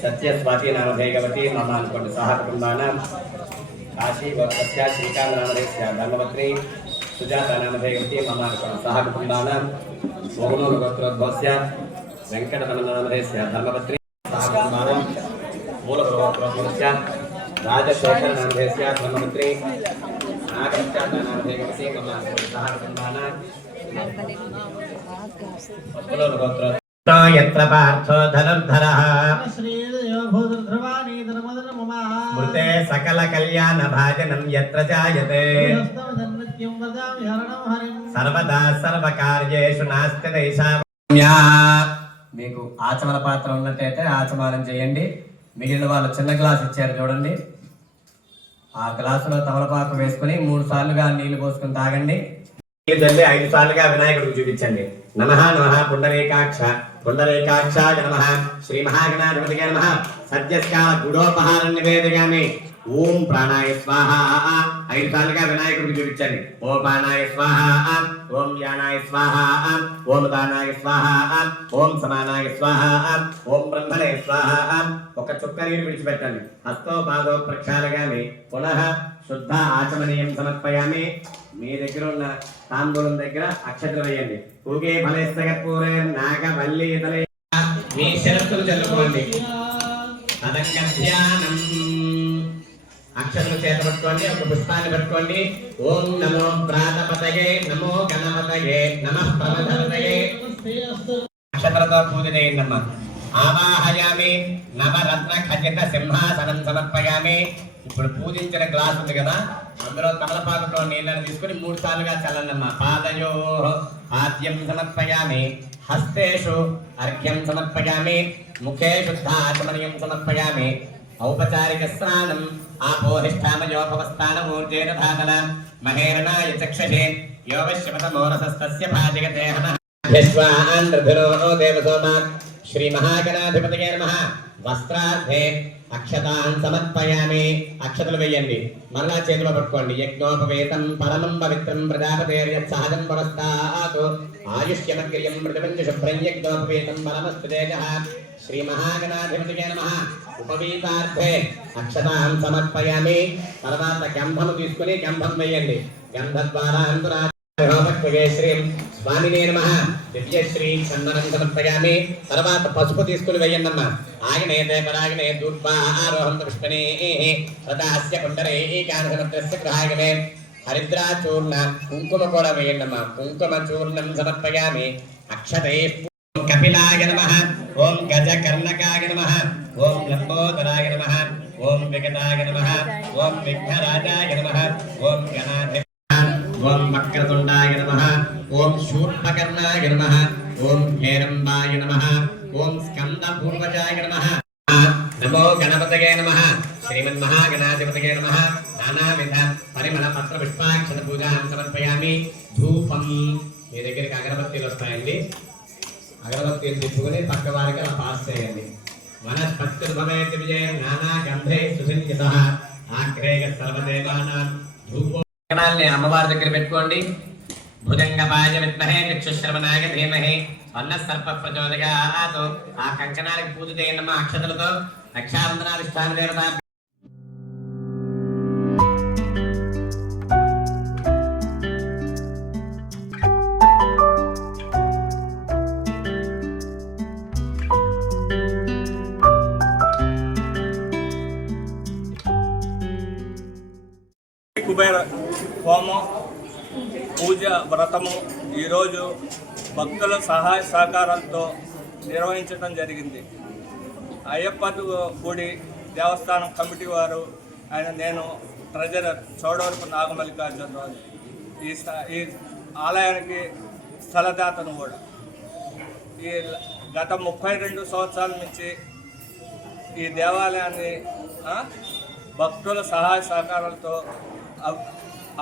ಸತ್ಯ ಸ್ವಾತಿ ನಾಮಧೇಯಗವತಿ ಮಮ ಅನ್ಕೊಂಡು ಸಹ ಕುಟುಂಬಾನ ಕಾಶಿ ಭಕ್ತಸ್ಯ ಶ್ರೀಕಾಂತ ನಾಮಧೇಯಸ್ಯ ಧರ್ಮಪತ್ನಿ ಸುಜಾತ ನಾಮಧೇಯಗವತಿ ಮಮ ಅನ್ಕೊಂಡು ಸಹ ಕುಟುಂಬಾನ ಮೊಗನೂರು ಗೋತ್ರೋದ್ಭವಸ್ಯ ವೆಂಕಟರಮಣ ನಾಮಧೇಯಸ್ಯ ಧರ್ಮಪತ್ನಿ ಸಹ ಕುಟುಂಬಾನ ಮೂಲ ಗೋತ್ರೋದ್ಭವಸ್ಯ ರಾಜಶೇಖರ ನಾಮಧೇಯಸ್ಯ ಧರ್ಮಪತ್ನಿ ನಾಗಶ್ಚಾತ ನಾಮಧೇಯಗವತಿ ಮಮ ಅನ್ಕೊಂಡು ಸಹ ಕುಟುಂಬಾನ ಮೊಗನೂರು ಗೋತ್ರ ధనుర్ధరః. మృతే సకల కళ్యాణ భాజనం యత్ర జాయతే. సర్వదా సర్వకార్యేషు నాస్తి మీకు ఆచమన పాత్ర ఉన్నట్టయితే ఆచమానం చేయండి. మిగిలిన వాళ్ళు చిన్న గ్లాస్ ఇచ్చారు చూడండి. ఆ గ్లాసులో తమలపాకు వేసుకుని మూడు సార్లుగా నీళ్ళు పోసుకుని తాగండి. ఐదు సార్లుగా వినాయకుడికి చూపించండి. నమ నమ పుండరీకాక్ష. పుండరేకాక్షాయ నమ. శ్రీ మహాగణాధిపతిగా నమ. సద్యస్కాల గుడోపహారం నివేదయామి ఓం ప్రాణాయ స్వాహ. ఐదు సార్లుగా వినాయకుడికి చూపించండి. ఓం ప్రాణాయ స్వాహ. ఓం యానాయ స్వాహ. ఓం దానాయ స్వాహ. ఓం సమానాయ స్వాహ. ఓం బ్రహ్మణయ స్వాహ. ఒక చుక్క నీరు విడిచిపెట్టండి. హస్తో పాదో ప్రక్షాళగామి. పునః శుద్ధ ఆచమనీయం సమర్పయామి. మీ దగ్గర ఉన్న తాంబూలం దగ్గర అక్షతలు వేయండి. ఊకే ఫలేస్తగపూరే నాగవల్లి ఇతలే. మీ శరత్తులు చల్లుకోండి తదంగధ్యానం అక్షతలు చేత పట్టుకోండి ఒక పుష్పాన్ని పట్టుకోండి. ఓం నమో ప్రాతపతగే నమో గణపతగే నమ ప్రమదపతయే అక్షతలతో పూజ చేయండమ్మా ఆవాహయామి నవరత్న ఖచ్చిత సింహాసనం సమర్పయామి. ఇప్పుడు పూజించిన గ్లాస్ ఉంది కదా అందులో తమలపాకులో నీళ్ళని తీసుకుని మూడు సార్లుగా చల్లండమ్మా పాదయో ఆద్యం సమర్పయామి హస్తేషు అర్ఘ్యం సమర్పయామి ముఖే శుద్ధాచమనీయం సమర్పయామి. ఔపచారిక స్నానం ఆపోహిష్టామయోపవస్థాన ఆపోహిష్టామయోపవస్థానమూర్జేన భాగన మహేరణాయ చక్షసే యోగశ్యమతమోరసస్తస్య భాజయతే హనః. యశ్వాంధ్రధురో దేవసోమాత్. శ్రీ మహాగణాధిపతిగే నమః వస్త్రార్థే అక్షతాన్ సమర్పయామి. అక్షతలు వేయండి. మరలా చేతిలో పట్టుకోండి. యజ్ఞోపవేతం పరమం పవిత్రం ప్రజాపతేర్యత్ సహజం పురస్తాతు ఆయుష్యమగ్రియం మృతపంచ శుభ్రం యజ్ఞోపవేతం పరమస్తు తేజః. శ్రీ మహాగణాధిపతిగే నమః ఉపవీతార్థే అక్షతాన్ సమర్పయామి. తర్వాత గంధము తీసుకుని గంధం వేయండి. గంధ ద్వారా అంకురాపక్వే శ్రీం స్వామినే నమ. దివ్యశ్రీ చందనం సమర్పయామి తర్వాత పసుపు తీసుకుని వేయండి ఆగ్నే దేవరాగ్నే దూర్వా ఆరోహం పుష్పనే తదాస్య కుండరే ఏకాదశమత్రస్య గృహాగమే హరిద్రాచూర్ణ కుంకుమ కూడా వేయండమ్మ కుంకుమ చూర్ణం సమర్పయామి. అక్షతే కపిలాయ నమ. ఓం గజ కర్ణకాయ నమ. ఓం లంబోదరాయ నమ. ఓం వికటాయ నమ. ఓం విఘ్నరాజాయ నమ. ఓం గణాధి ఓం వక్రతుండాయ నమ ఓం శూర్పకర్ణాయ నమ ఓం హేరంబాయ నమ ఓం స్కందపూర్వజాయ నమ నమో గణపతయే నమ శ్రీమన్మహాగణాధిపతయే నమ నానావిధ పరిమళ పత్ర పుష్పాక్షత పూజాన్ని సమర్పయామి ధూపం మీ దగ్గరికి అగరబత్తీలు వస్తాయండి. అగరబత్తీలు తిప్పుకొని పక్క వారికి అలా పాస్ చేయండి. వనస్పత్యుర్భవేతి విజయం నానా గంధే సుసించిత ఆగ్రేయ సర్వదేవానా. ధూపో కంకణాల్ని అమ్మవారి దగ్గర పెట్టుకోండి. భుజంగపాయ విద్మహే చక్షుశ్రవణాయ ధీమహే అన్న సర్ప ప్రచోదయాత్ ఆ కంకణాలకు పూజ చేయండి మా అక్షతలతో. రక్షాబంధనాలు స్థాన దేవత కుబేర హోమం పూజ వ్రతము ఈరోజు భక్తుల సహాయ సహకారాలతో నిర్వహించడం జరిగింది. అయ్యప్ప గుడి దేవస్థానం కమిటీ వారు ఆయన నేను ట్రెజరర్ చౌడవరపు నాగమల్లికార్జునరాజు ఈ ఈ ఆలయానికి స్థలదాతను కూడా. ఈ గత ముప్పై రెండు సంవత్సరాల నుంచి ఈ దేవాలయాన్ని భక్తుల సహాయ సహకారాలతో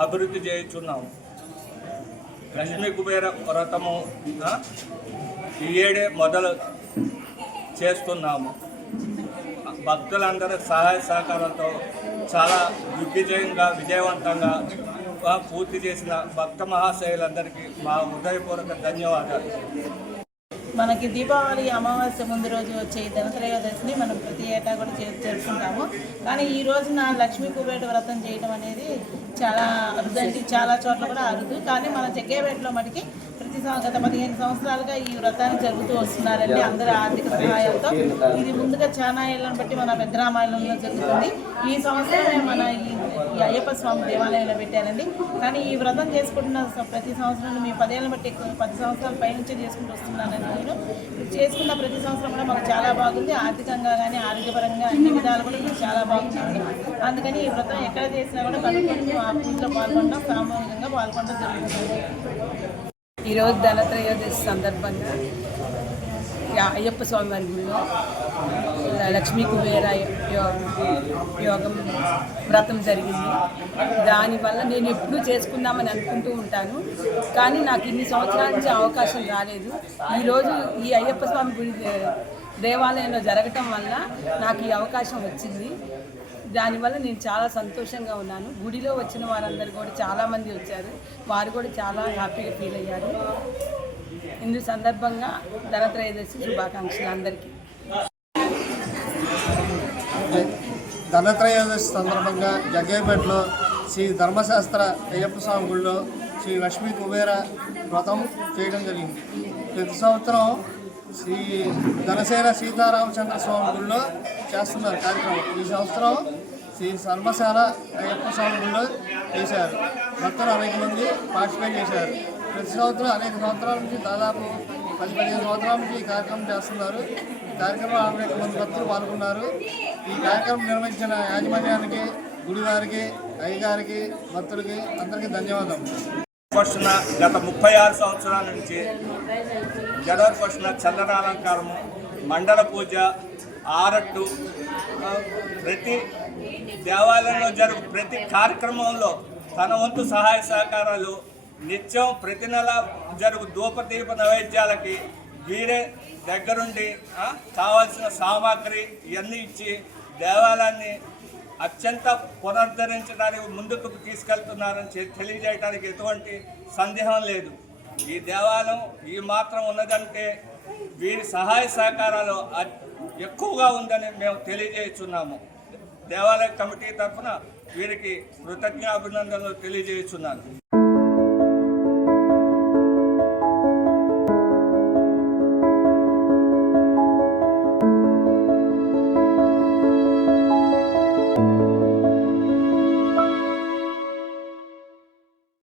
అభివృద్ధి చేయుచున్నాము లక్ష్మీ కుబేర వ్రతము ఈ ఏడే మొదలు చేస్తున్నాము. భక్తులందరి సహాయ సహకారంతో చాలా దిగ్విజయంగా విజయవంతంగా పూర్తి చేసిన భక్త మహాశయులందరికీ మా హృదయపూర్వక ధన్యవాదాలు. మనకి దీపావళి అమావాస్య ముందు రోజు వచ్చే ఈ ధనత్రయోదశిని మనం ప్రతి ఏటా కూడా చే జరుపుకుంటాము కానీ ఈ రోజున లక్ష్మీ కుబేట వ్రతం చేయడం అనేది చాలా అరుదండి చాలా చోట్ల కూడా అరుదు. కానీ మన జగ్గేపేటలో మటుకి గత పదిహేను సంవత్సరాలుగా ఈ వ్రతాన్ని జరుగుతూ వస్తున్నారండి అందరి ఆర్థిక సహాయంతో. ఇది ముందుగా చాలా ఏళ్ళని బట్టి మన పెద్దరామాయణంలో జరుగుతుంది. ఈ సంవత్సరం మన ఈ అయ్యప్ప స్వామి దేవాలయంలో పెట్టారండి. కానీ ఈ వ్రతం చేసుకుంటున్న ప్రతి సంవత్సరం మీ పదేళ్ళని బట్టి ఎక్కువ పది సంవత్సరాల పైనుంచి చేసుకుంటూ వస్తున్నానండి నేను. చేసుకున్న ప్రతి సంవత్సరం కూడా మాకు చాలా బాగుంది. ఆర్థికంగా కానీ ఆరోగ్యపరంగా అన్ని విధాలు కూడా మాకు చాలా బాగుంటుంది అందుకని ఈ వ్రతం ఎక్కడ చేసినా కూడా కనుక్కొని ఆ పూజలో పాల్గొనడం సామూహికంగా పాల్గొనడం జరుగుతుంది. ఈరోజు ధనత్రయోదశి సందర్భంగా అయ్యప్ప స్వామి వారి గుడిలో లక్ష్మీ కుబేర యోగం వ్రతం జరిగింది. దానివల్ల నేను ఎప్పుడూ చేసుకుందామని అనుకుంటూ ఉంటాను. కానీ నాకు ఇన్ని సంవత్సరాల నుంచి అవకాశం రాలేదు. ఈరోజు ఈ అయ్యప్ప స్వామి గుడి దేవాలయంలో జరగటం వల్ల నాకు ఈ అవకాశం వచ్చింది. దానివల్ల నేను చాలా సంతోషంగా ఉన్నాను. గుడిలో వచ్చిన వారందరూ కూడా చాలామంది వచ్చారు. వారు కూడా చాలా హ్యాపీగా ఫీల్ అయ్యారు. ఇందు సందర్భంగా ధనత్రయోదశి శుభాకాంక్షలు అందరికీ. ధనత్రయోదశి సందర్భంగా జగ్గేపేటలో శ్రీ ధర్మశాస్త్ర అయ్యప్ప స్వామి గుడిలో శ్రీ లక్ష్మీ కుబేర వ్రతం చేయడం జరిగింది. ప్రతి సంవత్సరం శ్రీ ధనసేన సీతారామచంద్ర స్వామి గుడిలో చేస్తున్నారు కార్యక్రమం. ఈ సంవత్సరం శ్రీ ధర్మశాల అయ్యప్ప స్వామి చేశారు. భక్తులు అనేక మంది పార్టిసిపేట్ చేశారు. ప్రతి సంవత్సరం అనేక సంవత్సరాల నుంచి దాదాపు పది పదిహేను సంవత్సరాల నుంచి ఈ కార్యక్రమం చేస్తున్నారు. ఈ కార్యక్రమంలో అనేక మంది భక్తులు పాల్గొన్నారు. ఈ కార్యక్రమం నిర్వహించిన యాజమాన్యానికి గుడివారికి అయ్యగారికి భక్తులకి అందరికీ ధన్యవాదాలు ఫస్ట్న గత ముప్పై ఆరు సంవత్సరాల నుంచి జనవరి ఫస్ట్న చందనాలంకారము మండల పూజ ఆరట్టు ప్రతి దేవాలయంలో జరుగు ప్రతి కార్యక్రమంలో తన వంతు సహాయ సహకారాలు నిత్యం ప్రతి నెల జరుగు ధూపదీప నైవేద్యాలకి వీరే దగ్గరుండి కావాల్సిన సామాగ్రి ఇవన్నీ ఇచ్చి దేవాలయాన్ని అత్యంత పునరుద్ధరించడానికి ముందుకు తీసుకెళ్తున్నారని తెలియజేయడానికి ఎటువంటి సందేహం లేదు. ఈ దేవాలయం ఈ మాత్రం ఉన్నదంటే వీరి సహాయ సహకారాలు ఎక్కువగా ఉందని మేము తెలియజేస్తున్నాము. దేవాలయ కమిటీ తరఫున వీరికి కృతజ్ఞాభినందనలు తెలియజేస్తున్నాను.